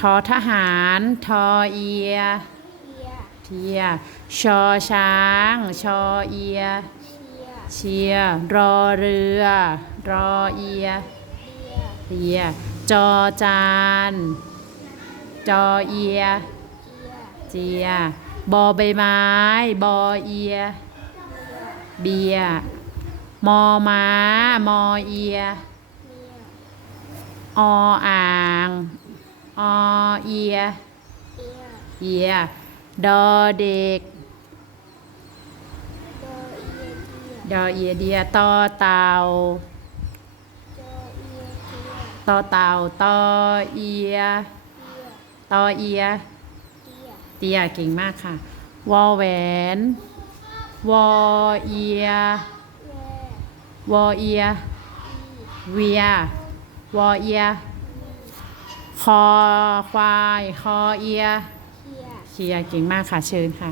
ทอทหาร ทอเอีย เทีย ชอช้าง ชอเอีย เชีย รอเรือ รอเอียเอีย จอจาน จอเอีย เจีย บอใบไม้ บอเอีย เบีย มอม้า มอเอียเมียออ่าง อเอีย เอียเอีย ดอเด็กดเอียเอียดอเอียเดียตอเต่าเอียเอียตอเต่าตอเอียเตอเอีย เอียเตียเก่งมากค่ะ วอแหวน วอเอียววอเอีย เวีย วอเอีย คอควาย คอเอียเอียเคียร์เก่งมากค่ะเชิญค่ะ